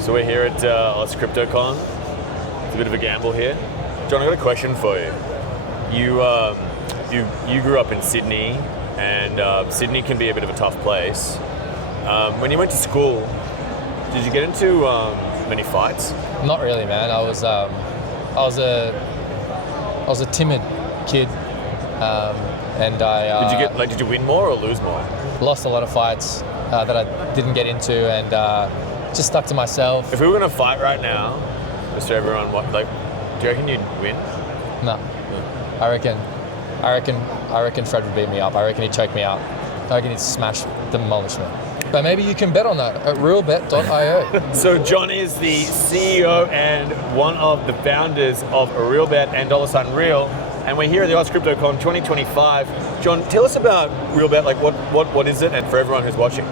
So we're here at Aus Crypto Con. It's a bit of a gamble here. John, I got a question for you. You grew up in Sydney, and Sydney can be a bit of a tough place. When you went to school, did you get into many fights? Not really, man. I was a timid kid, and I Did you win more or lose more? lost a lot of fights that I didn't get into, and just stuck to myself. If we were going to fight right now, just so everyone, do you reckon you'd win? No, I reckon Fred would beat me up. I reckon he'd choke me out. I reckon he'd demolish me. But maybe you can bet on that at realbet.io. So John is the CEO and one of the founders of RealBet and $Real, and we're here at the Aus Crypto Con 2025. John, tell us about RealBet. Like, what is it, and for everyone who's watching?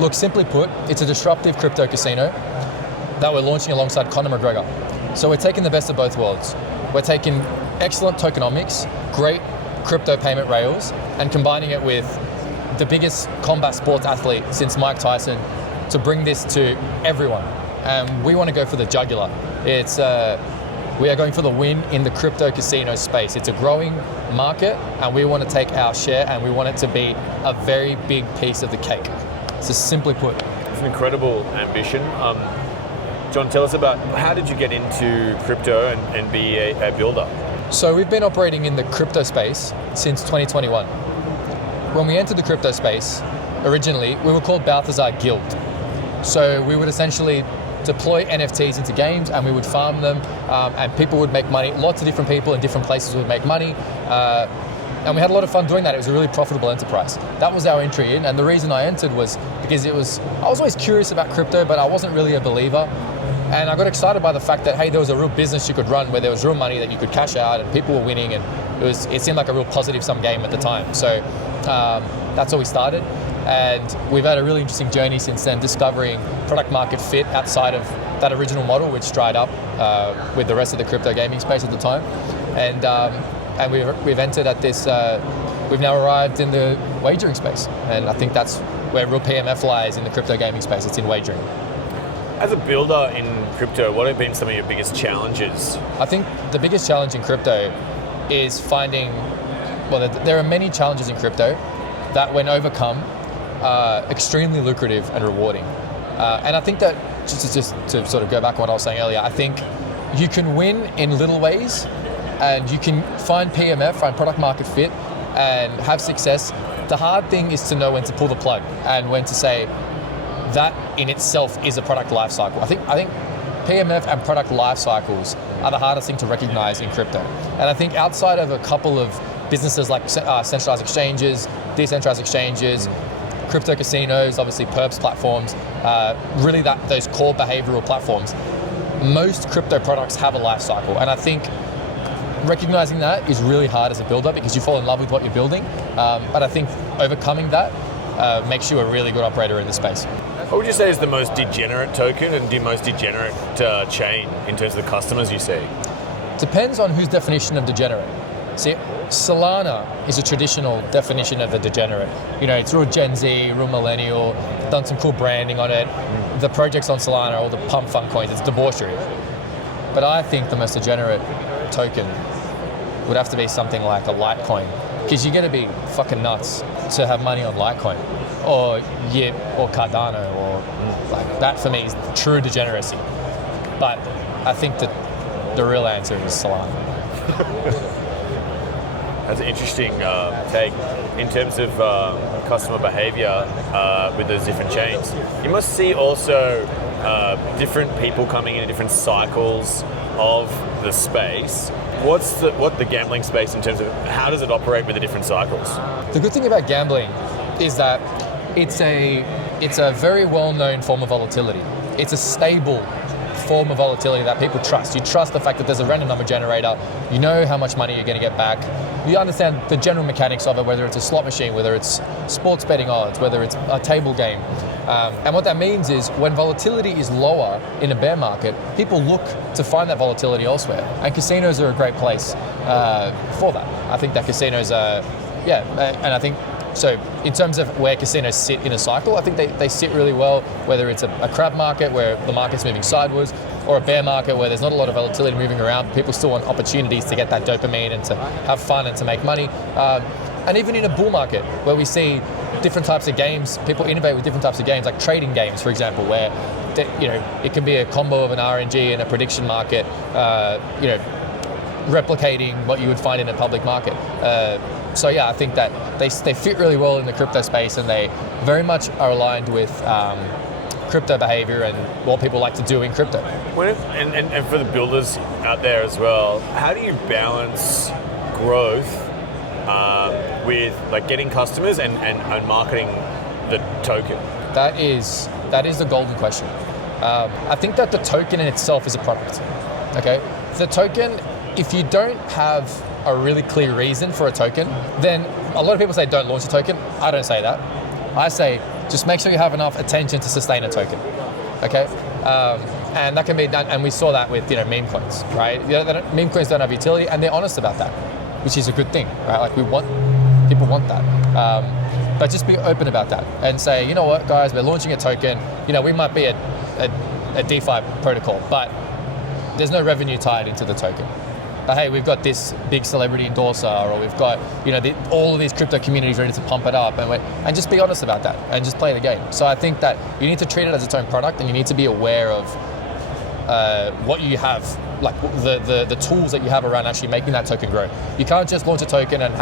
Look, simply put, it's a disruptive crypto casino that we're launching alongside Conor McGregor. So we're taking the best of both worlds. We're taking excellent tokenomics, great crypto payment rails, and combining it with the biggest combat sports athlete since Mike Tyson to bring this to everyone. And we want to go for the jugular. We are going for the win in the crypto casino space. It's a growing market, and we want to take our share, and we want it to be a very big piece of the cake. So simply put. It's an incredible ambition. John, tell us about how did you get into crypto and be a builder? So we've been operating in the crypto space since 2021. When we entered the crypto space, originally, we were called Balthazar Guild. So we would essentially deploy NFTs into games, and we would farm them, and people would make money. Lots of different people in different places would make money. And we had a lot of fun doing that. It was a really profitable enterprise. That was our entry in, and the reason I entered was because I was always curious about crypto, but I wasn't really a believer. And I got excited by the fact that, hey, there was a real business you could run where there was real money that you could cash out, and people were winning, and it seemed like a real positive sum game at the time. So that's how we started. And we've had a really interesting journey since then, discovering product market fit outside of that original model, which dried up with the rest of the crypto gaming space at the time. And we've entered at this, we've now arrived in the wagering space. And I think that's where real PMF lies in the crypto gaming space. It's in wagering. As a builder in crypto, what have been some of your biggest challenges? I think the biggest challenge in crypto is finding, there are many challenges in crypto that when overcome are extremely lucrative and rewarding. And I think that, just to sort of go back on what I was saying earlier, I think you can win in little ways, and you can find PMF, find product market fit, and have success. The hard thing is to know when to pull the plug and when to say that in itself is a product life cycle. I think PMF and product life cycles are the hardest thing to recognize in crypto. And I think outside of a couple of businesses like centralized exchanges, decentralized exchanges, crypto casinos, obviously perps platforms, really those core behavioral platforms, most crypto products have a life cycle. And I think recognizing that is really hard as a builder because you fall in love with what you're building. But I think overcoming that makes you a really good operator in the space. What would you say is the most degenerate token and the most degenerate chain in terms of the customers you see? Depends on whose definition of degenerate. See, Solana is a traditional definition of a degenerate. You know, it's real Gen Z, real millennial, done some cool branding on it. The projects on Solana are all the pump fun coins, it's debauchery. But I think the most degenerate token would have to be something like a Litecoin, because you're going to be fucking nuts to have money on Litecoin or YIP or Cardano, or like that. For me is true degeneracy. But I think that the real answer is Solana. That's an interesting take in terms of customer behavior with those different chains. You must see also different people coming in different cycles of the space. What's the gambling space in terms of how does it operate with the different cycles? The good thing about gambling is that it's a very well-known form of volatility. It's a stable form of volatility that people trust. You trust the fact that there's a random number generator. You know how much money you're going to get back. You understand the general mechanics of it, whether it's a slot machine, whether it's sports betting odds, whether it's a table game. And what that means is when volatility is lower in a bear market, people look to find that volatility elsewhere. And casinos are a great place for that. I think that casinos are, and I think So in terms of where casinos sit in a cycle, I think they sit really well, whether it's a crab market where the market's moving sideways, or a bear market where there's not a lot of volatility moving around. People still want opportunities to get that dopamine and to have fun and to make money. And even in a bull market where we see different types of games, people innovate with different types of games, like trading games, for example, where it can be a combo of an RNG and a prediction market, replicating what you would find in a public market. So yeah, I think that they fit really well in the crypto space, and they very much are aligned with crypto behavior and what people like to do in crypto. And for the builders out there as well, how do you balance growth with like getting customers and marketing the token? That is the golden question. I think that the token in itself is a product. Okay, the token, if you don't have a really clear reason for a token, then a lot of people say don't launch a token. I don't say that. I say just make sure you have enough attention to sustain a token. Okay, and that can be done. And we saw that with meme coins, right? Meme coins don't have utility, and they're honest about that, which is a good thing, right? Like people want that. But just be open about that and say, you know what, guys, we're launching a token. We might be a DeFi protocol, but there's no revenue tied into the token. But hey, we've got this big celebrity endorser, or we've got all of these crypto communities ready to pump it up, and just be honest about that and just play the game. So I think that you need to treat it as its own product, and you need to be aware of what you have, like the tools that you have around actually making that token grow. You can't just launch a token and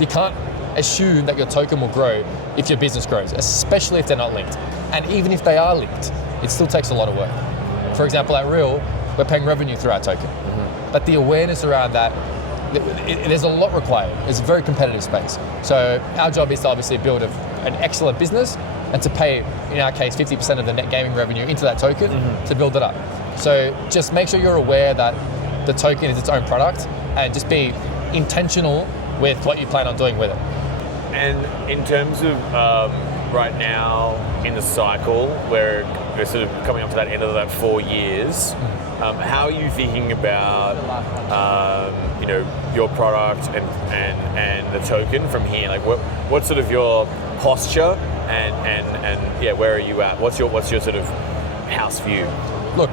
you can't assume that your token will grow if your business grows, especially if they're not linked. And even if they are linked, it still takes a lot of work. For example, at Real, we're paying revenue through our token. But the awareness around that, there's a lot required. It's a very competitive space. So our job is to obviously build an excellent business and to pay, in our case, 50% of the net gaming revenue into that token to build it up. So just make sure you're aware that the token is its own product, and just be intentional with what you plan on doing with it. And in terms of right now in the cycle, where we're sort of coming up to that end of that 4 years, how are you thinking about your product and the token from here? Like what's sort of your posture and yeah, where are you at? What's your sort of house view? Look,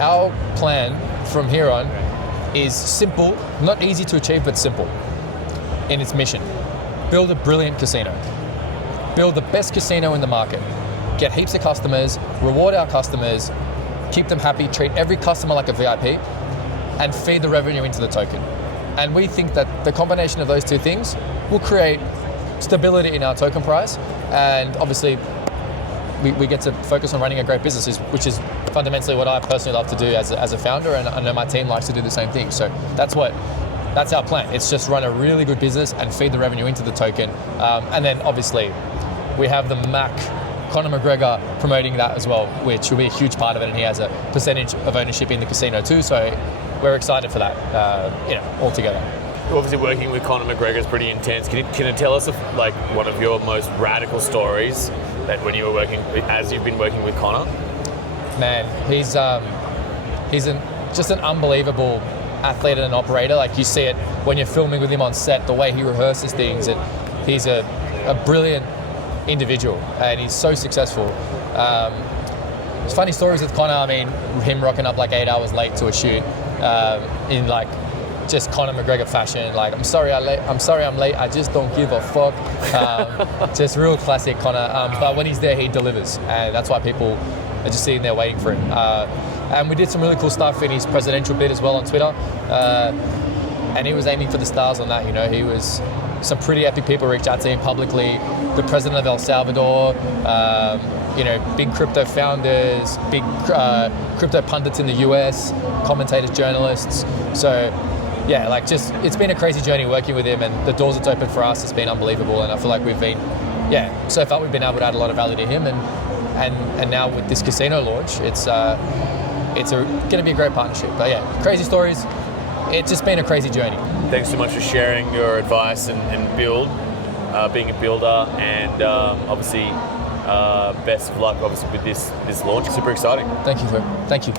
our plan from here on is simple, not easy to achieve, but simple in its mission. Build a brilliant casino. Build the best casino in the market. Get heaps of customers, reward our customers, keep them happy, treat every customer like a VIP, and feed the revenue into the token. And we think that the combination of those two things will create stability in our token price, and obviously we get to focus on running a great business, which is fundamentally what I personally love to do as a founder, and I know my team likes to do the same thing. So that's our plan. It's just run a really good business and feed the revenue into the token. And then obviously we have the Conor McGregor promoting that as well, which will be a huge part of it, and he has a percentage of ownership in the casino too. So we're excited for that, all together. Obviously, working with Conor McGregor is pretty intense. Can you tell us like one of your most radical stories that when you were as you've been working with Conor? Man, he's just an unbelievable athlete and an operator. Like, you see it when you're filming with him on set, the way he rehearses things, and he's a brilliant individual, and he's so successful. There's funny stories with Conor. I mean, him rocking up like 8 hours late to a shoot in like just Conor McGregor fashion. Like, I'm sorry I'm late. I just don't give a fuck. Just real classic Conor. But when he's there, he delivers, and that's why people are just sitting there waiting for him. And we did some really cool stuff in his presidential bid as well on Twitter, and he was aiming for the stars on that. He was. Some pretty epic people reached out to him publicly. The president of El Salvador, big crypto founders, big crypto pundits in the US, commentators, journalists. So yeah, it's been a crazy journey working with him, and the doors it's opened for us, it's been unbelievable. And I feel like so far we've been able to add a lot of value to him, and now with this casino launch, it's going to be a great partnership. But yeah, crazy stories. It's just been a crazy journey. Thanks so much for sharing your advice and being a builder, and obviously best of luck obviously with this launch. Super exciting. Thank you.